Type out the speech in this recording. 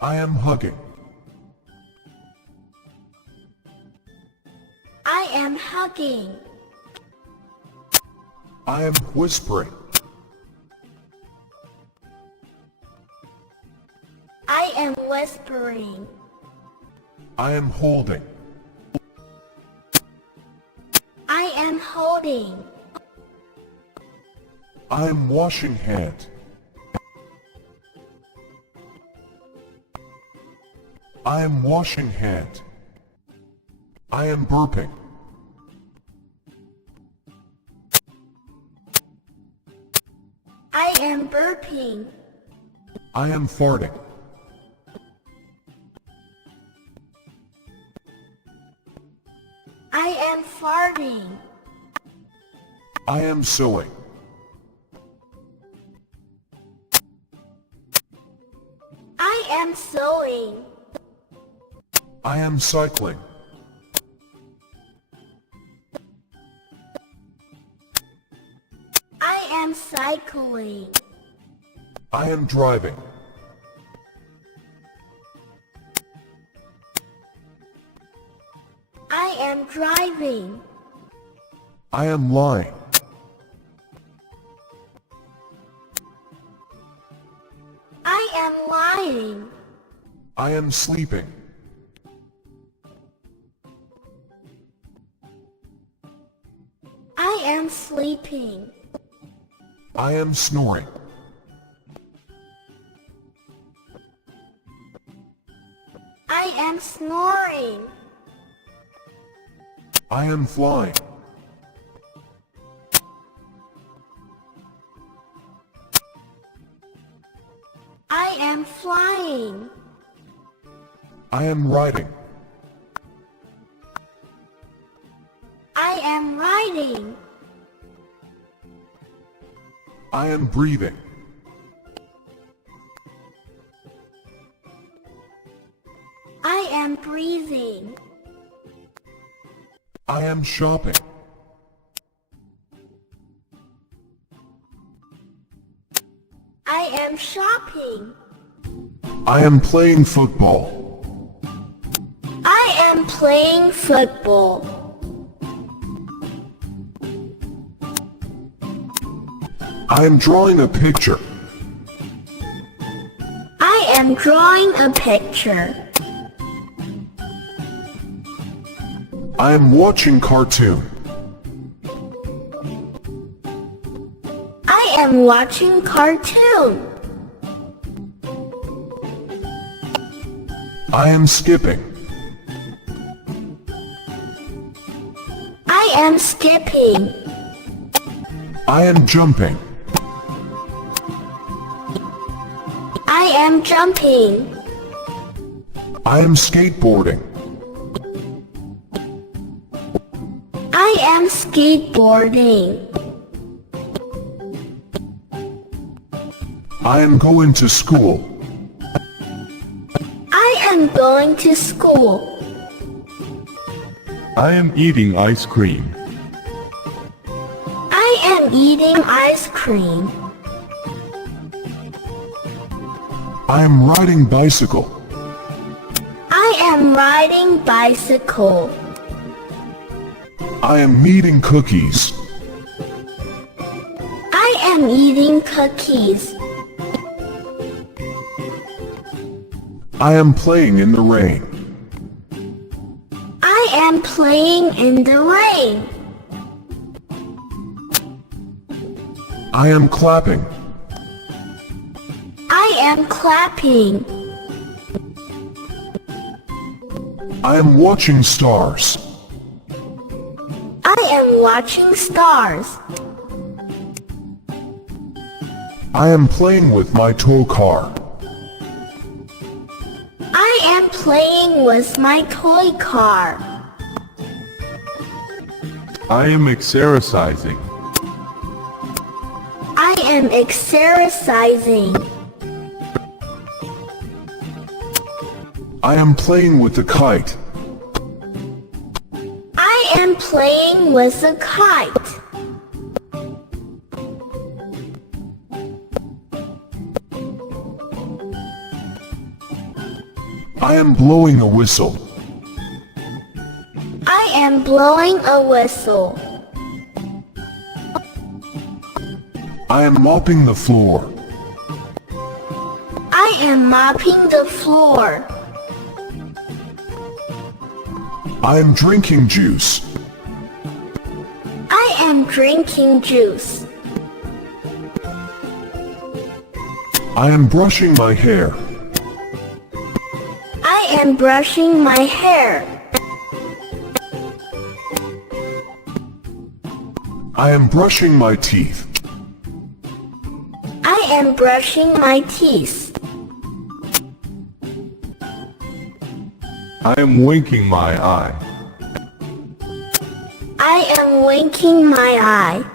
I am hugging. I am hugging. I am whispering. I am whispering. I am holding. I am holding. I am washing hand. I am washing hand. I am burping. I am burping. I am farting. I am farting. I am sewing. I am sewing. I am cycling. I am cycling. I am driving. I am driving. I am lying. I am lying. I am sleeping. I am sleeping. I am snoring. I am snoring. I am flying. I am flying. I am riding. I am riding. I am breathing. I am breathing. I am shopping. I am shopping. I am playing football. I am playing football. I am drawing a picture. I am drawing a picture. I am watching cartoon. I am watching cartoon. I am skipping. I am skipping. I am jumping. I am jumping. I am skateboarding. I am skateboarding. I am going to school. I am going to school. I am eating ice cream. I am eating ice cream. I am riding bicycle. I am riding bicycle. I am eating cookies. I am eating cookies. I am playing in the rain. I am playing in the rain. I am clapping. I am clapping. I am watching stars. I am watching stars. I am playing with my toy car. I am playing with my toy car. I am exercising. I am exercising. I am playing with the kite. I am playing with a kite. I am blowing a whistle. I am blowing a whistle. I am mopping the floor. I am mopping the floor. I am drinking juice. I am drinking juice. I am brushing my hair. I am brushing my hair. I am brushing my teeth. I am brushing my teeth. I am winking my eye. I am winking my eye.